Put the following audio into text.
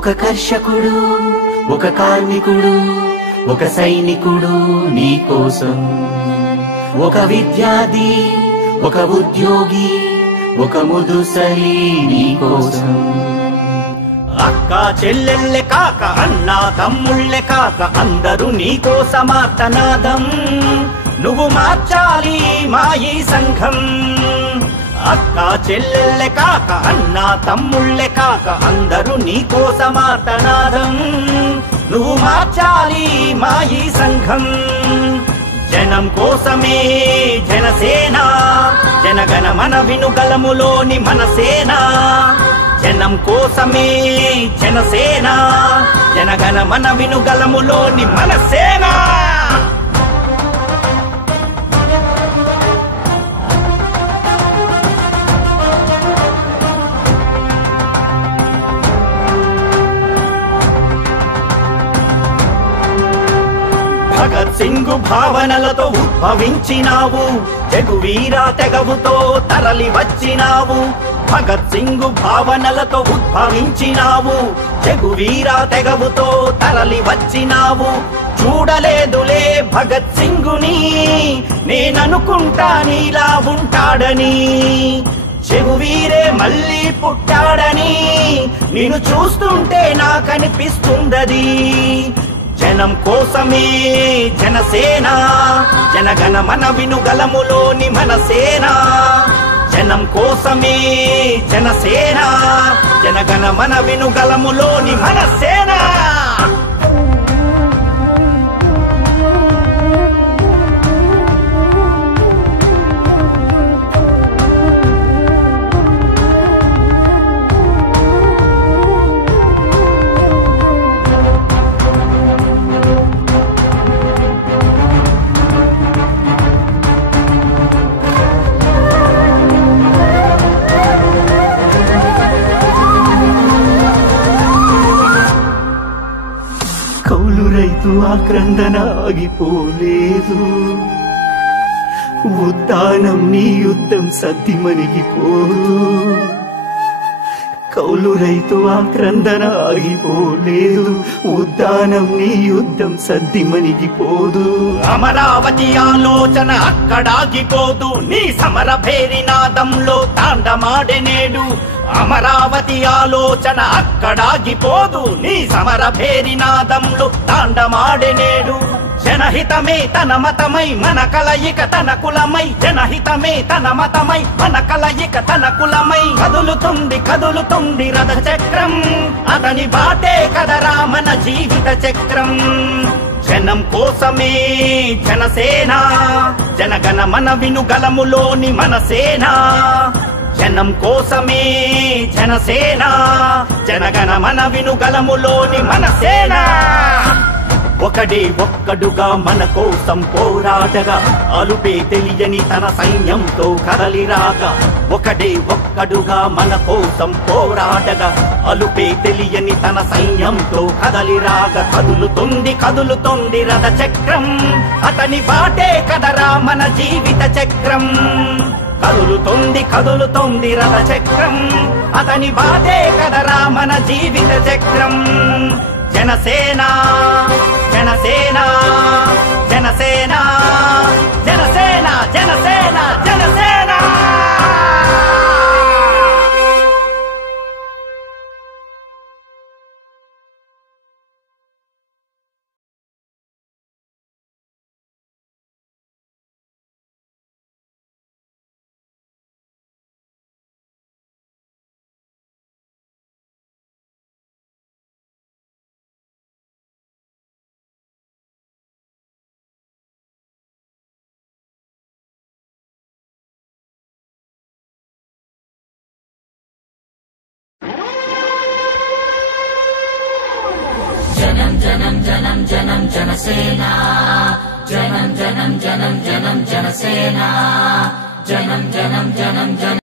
ఒక కర్షకుడు, ఒక కార్మికుడు, ఒక సైనికుడు నీ కోసం, ఒక విద్యార్థి, ఒక ఉద్యోగి, ఒక ముదుసలి నీ కోసం. అక్క చెల్లెళ్ళే కాక అన్నా తమ్ముళ్ళే కాక అందరూ నీకోసమార్తనాదం. నువ్వు మార్చాలి మా ఈ సంఘం. అక్క చెల్లెళ్ళే కాక అన్నా తమ్ముళ్ళే కాక అందరూ నీకోసమార్తనాదం. నువ్వు మార్చాలి మా ఈ సంఘం. జనం కోసమే జనసేన, జనగణ మన వినుగలములోని మన సేన. జనం కోసమే జనసేన, జనగణ మన వినుగలములోని మన సేన. భగత్ సింగ్ భావనలతో ఉద్భవించినావు, జగువీరా తెగవుతో తరలి వచ్చినావు. భగత్ సింగ్ భావనలతో ఉద్భవించినావు, జగువీరా తెగవుతో తరలి వచ్చినావు. చూడలేదులే భగత్ సింగుని, నేననుకుంటా నీలా ఉంటాడని. చెగువీరే మళ్ళీ పుట్టాడని నిన్ను చూస్తుంటే నాకనిపిస్తుందది. జనం కోసమే జనసేన, జనగణ మన వినుగలములోని మన సేన. జనం కోసమే జనసేన, జనగణ మన వినుగలములోని మన సేన. కౌలు రైతు ఆక్రందన ఆగిపోలేదు, ఉద్దానం నీ యుద్ధం సద్దిమణిగిపోదు. కౌలు రైతు ఆక్రందన ఆగిపోలేదు, ఉద్దానం నీ యుద్ధం సద్దిమణిగిపోదు. అమరావతి ఆలోచన అక్కడాగిపోదు, నీ సమర భేరినాదంలో తాండమాడెనేడు. అమరావతి ఆలోచన అక్కడాగిపోదు, నీ సమర భేరినాదంలో తాండమాడెనేడు. జనహితమే తన మతమై మన కలయిక తన కులమై. జనహితమే తన మతమై మన కలయిక తన కులమై. కదులుతుంది కదులుతుంది రథ చక్రం, అతని బాటే కదరా మన జీవిత చక్రం. జనం కోసమే జనసేన, జనగణ మన వినుగలములోని మన సేన. జనం కోసమే జనసేన, జనగణ మన వినుగలములోని మన సేన. ఒకడే ఒక్కడుగా మన కోసం పోరాడగా, అలుపే తెలియని తన సైన్యంతో కదలిరాగా. ఒకడే ఒక్కడుగా మన కోసం పోరాడగా, అలుపే తెలియని తన సైన్యంతో కదలిరాగా. కదులుతుంది కదులుతుంది రథ చక్రం, అతని బాటే కదరా మన జీవిత చక్రం. కదులుతుంది కదులుతుంది రథ చక్రం, అతని బాటే కదరా మన జీవిత చక్రం. జనసేన జనసేన జనసేన జనసేన జనసేన జనసేన. జనం జనం జనం జనం జనసేన, జనం జనం జనం జనం జనసేన, జనం జనం జనం జనం